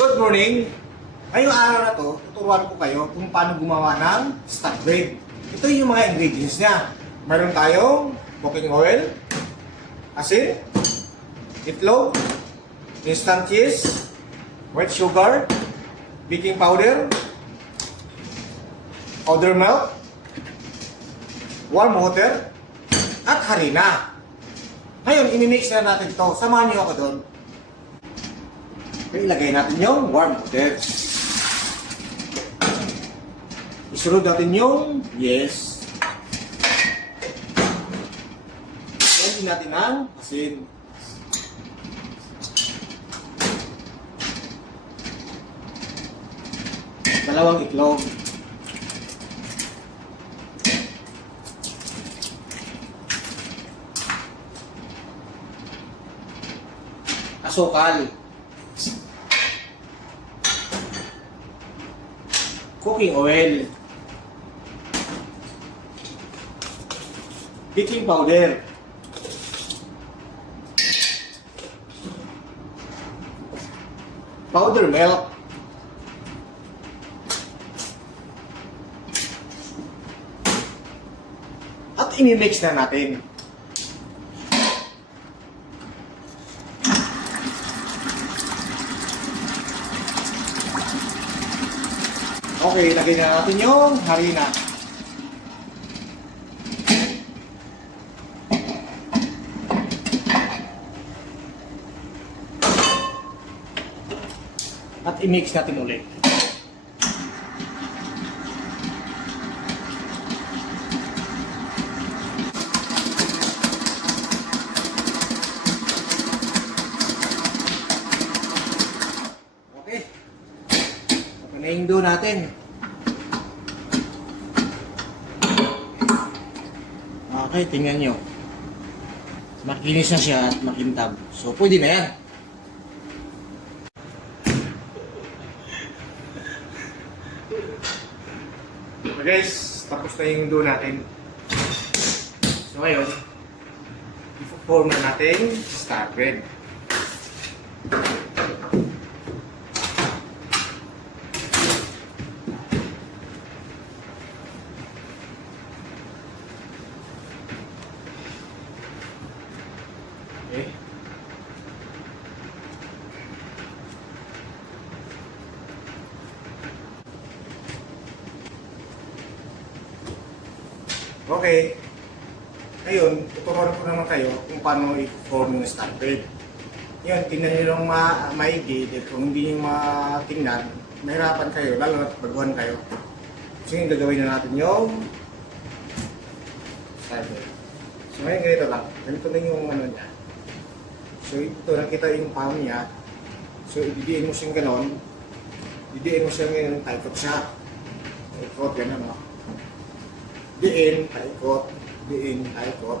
Good morning! Ngayong araw na to, tuturuan ko kayo kung paano gumawa ng stock bread. Ito yung mga ingredients niya. Mayroon tayong cooking oil, asin, itlog, instant cheese, white sugar, baking powder, powder milk, warm water, at harina. Ngayon, imimix na natin ito. Samahan niyo ako doon. Ilagay natin yung warm water. Isunod natin yung yes. Lagyan natin ang asin. Dalawang itlog. Asukal. Cooking oil. Baking powder. Powder milk. At imimix na natin. Okay, lagay na natin yung harina. At i-mix natin ulit. Okay. Ito na yung dough natin. Okay, tingnan nyo. Makinis na siya at makintab. So, pwede na yan. So guys, tapos na yung dough natin. So ngayon, i-form na natin star bread. Okay. Okay. Ngayon, tuturuan ko naman kayo kung paano i-form yung stock bread. Yun, tingnan nyo lang maigi. Kung hindi nyo matingnan, mahirapan kayo, lalo na baguhan kayo. So yung gagawin na natin yung stock bread. So ngayon ganito lang. Ganito lang yung ano niya. So ito, nakita yung palm niya. So ididiin mo siyang ganon. Ididiin mo siyang ngayon, taikot siya. Taikot, gano'n, no? Diin, taikot, diin, taikot.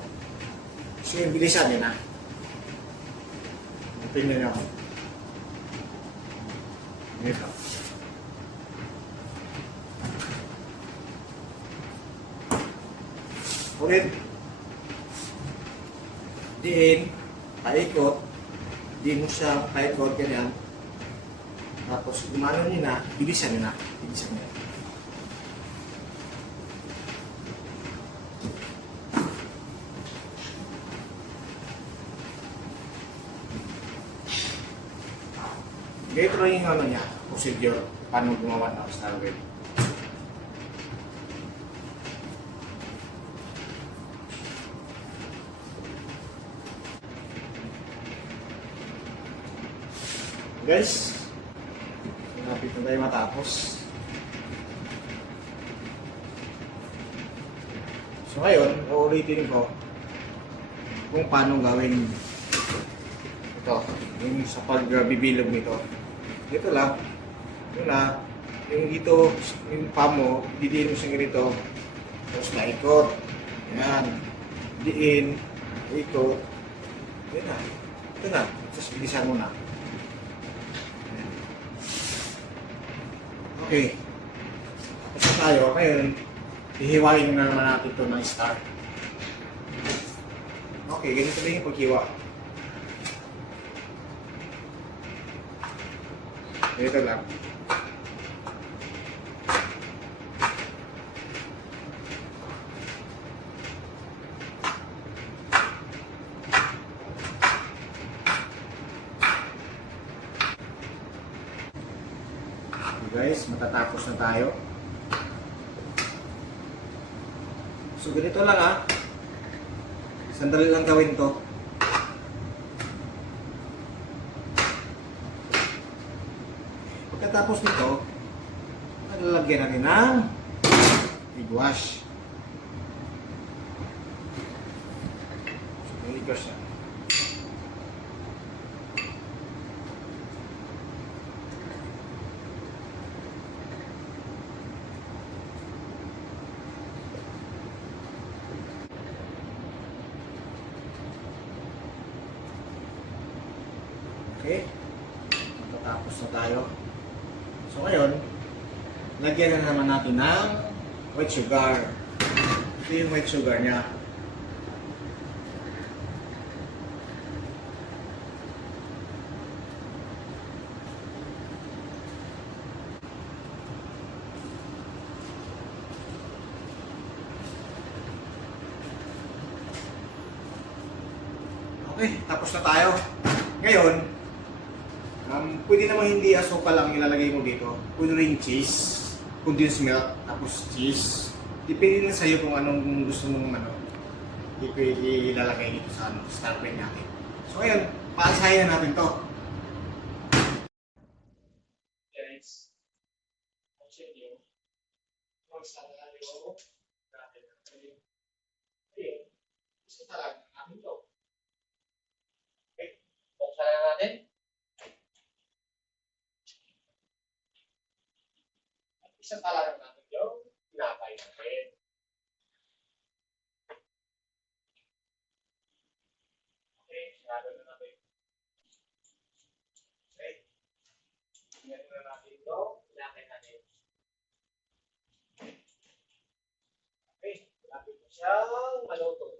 So yung bilisan yun, ha? Tingnan nyo. Ganito. Ulit. Diin, taikot. Diin mo siya, taikot, ganyan. Tapos gumano nyo na, bilisan nyo na. Bilisan nyo na. Ganito lang yung ano niya, procedure, paano gumawa ng star bread. Guys, malapit na tayo matapos. So ngayon, uulitin ko kung paano gawin ito, yung sa pagbibilog nito. Dito lang, yun na, yung dito, yung palm mo, didiin mo siya ganito, tapos naikot, yan, diin, ikot, yun na, ito na, tapos bilisan mo na. Okay, tapos na tayo, ngayon, hihiwain na naman natin ito ng star. Okay, ganito lang yung paghiwa. Ito lang. Guys, matatapos na tayo. So ganito lang ah. Sandali lang gawin to. Pagkatapos nito, naglalagyan natin ng big wash. So, big wash na. Okay, matatapos na tayo. So ngayon, lagyan na naman natin ng white sugar. Ito yung white sugar niya. Okay, tapos na tayo. Ngayon, pwede naman hindi asukal lang ilalagay mo dito. Pwede rin cheese, condensed milk, tapos cheese. Depende na sa'yo kung anong gusto mong ilalagay dito sa starter natin. So ngayon, paasahin na natin to. Guys, check nyo. Mag-start na nyo natin. Okay, gusto talaga natin to. Okay, buksan na natin. Isa talaga natin yung tinapay natin. Okay, sinado na natin. Okay, sinado na natin ito, tinapay natin. Okay, lapit mo siyang maluto.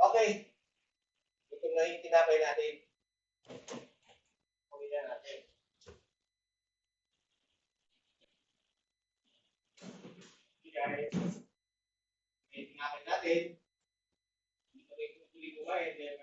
Okay, ito na yung tinapay natin. Kunin na natin. Okay guys, tinapay natin. Dito rin kukulit ko ba, hindi